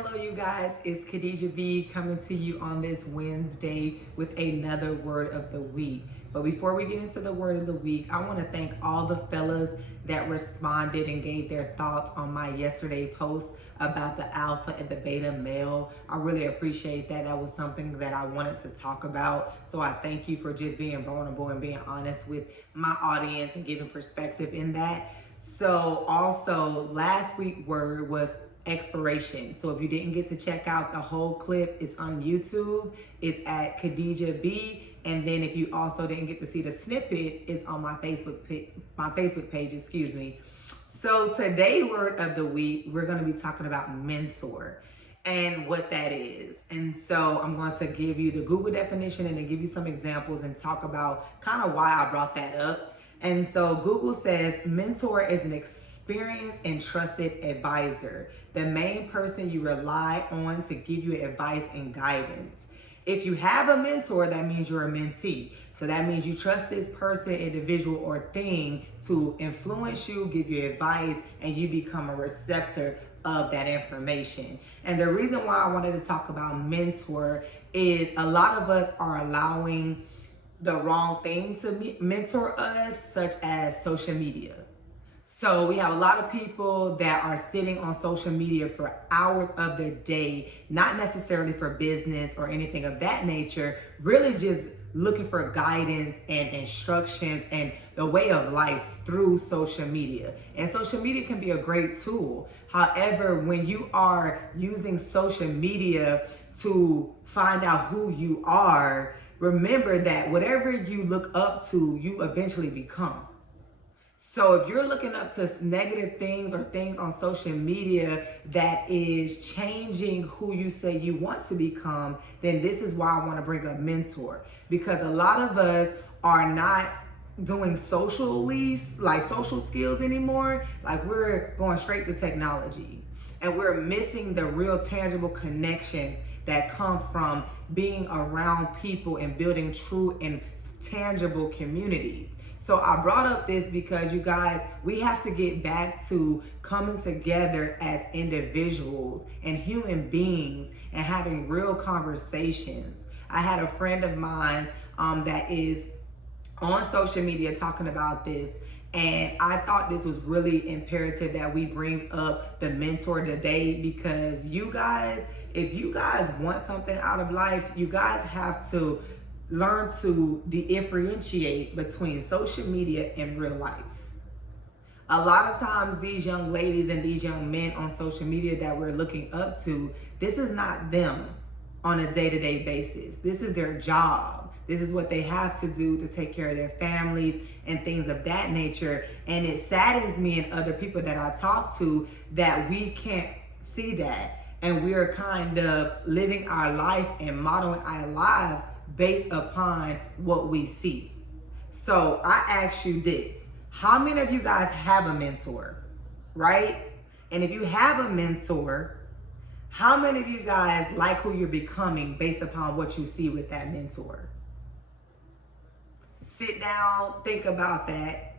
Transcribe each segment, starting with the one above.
Hello, you guys. It's Khadijah B coming to you on this Wednesday with another word of the week. But before we get into the word of the week, I want to thank all the fellas that responded and gave their thoughts on my yesterday post about the alpha and the beta male. I really appreciate that. That was something that I wanted to talk about. So I thank you for just being vulnerable and being honest with my audience and giving perspective in that. So also last week's word was expiration. So if you didn't get to check out the whole clip, it's on YouTube. It's at Khadijah B. And then if you also didn't get to see the snippet, it's on my Facebook page, excuse me. So today word of the week, we're going to be talking about mentor and what that is. And so I'm going to give you the Google definition and then give you some examples and talk about kind of why I brought that up. And so Google says mentor is an experienced and trusted advisor, the main person you rely on to give you advice and guidance. If you have a mentor, that means you're a mentee. So that means you trust this person, individual, or thing to influence you, give you advice, and you become a receptor of that information. And the reason why I wanted to talk about mentor is a lot of us are allowing the wrong thing to mentor us, such as social media. So we have a lot of people that are sitting on social media for hours of the day, not necessarily for business or anything of that nature, really just looking for guidance and instructions and the way of life through social media. And social media can be a great tool. However, when you are using social media to find out who you are, remember that whatever you look up to, you eventually become. So if you're looking up to negative things or things on social media that is changing who you say you want to become, then this is why I want to bring up mentor. Because a lot of us are not doing social skills anymore. Like we're going straight to technology. And we're missing the real tangible connections that come from being around people and building true and tangible communities. So I brought up this because you guys, we have to get back to coming together as individuals and human beings and having real conversations. I had a friend of mine that is on social media talking about this, and I thought this was really imperative that we bring up the mentor today, because you guys, if you guys want something out of life, you guys have to learn to differentiate between social media and real life. A lot of times these young ladies and these young men on social media that we're looking up to, this is not them on a day-to-day basis. This is their job. This is what they have to do to take care of their families and things of that nature. And it saddens me and other people that I talk to that we can't see that. And we're kind of living our life and modeling our lives based upon what we see. So I ask you this: how many of you guys have a mentor, right? And if you have a mentor, how many of you guys like who you're becoming based upon what you see with that mentor? Sit down, think about that.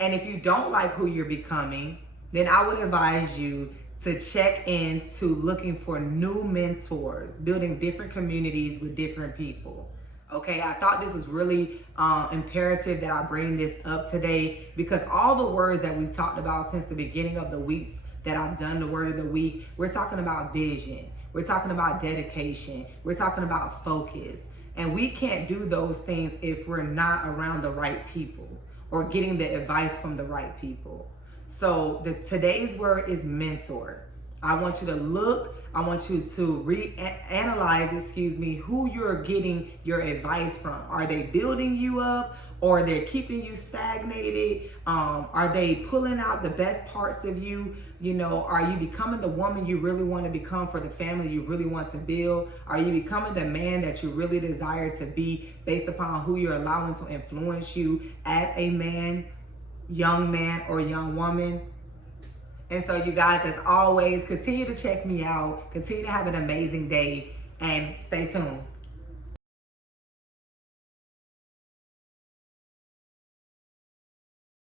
And if you don't like who you're becoming, then I would advise you to check into looking for new mentors, building different communities with different people. Okay, I thought this was really imperative that I bring this up today, because all the words that we've talked about since the beginning of the weeks that I've done the word of the week, we're talking about vision, we're talking about dedication, we're talking about focus. And we can't do those things if we're not around the right people or getting the advice from the right people. So today's word is mentor. I want you to look, I want you to analyze, who you're getting your advice from. Are they building you up, or they're keeping you stagnated? Are they pulling out the best parts of you? You know, are you becoming the woman you really want to become for the family you really want to build? Are you becoming the man that you really desire to be based upon who you're allowing to influence you as a man, or young woman? And so you guys, as always, continue to check me out, continue to have an amazing day, and stay tuned.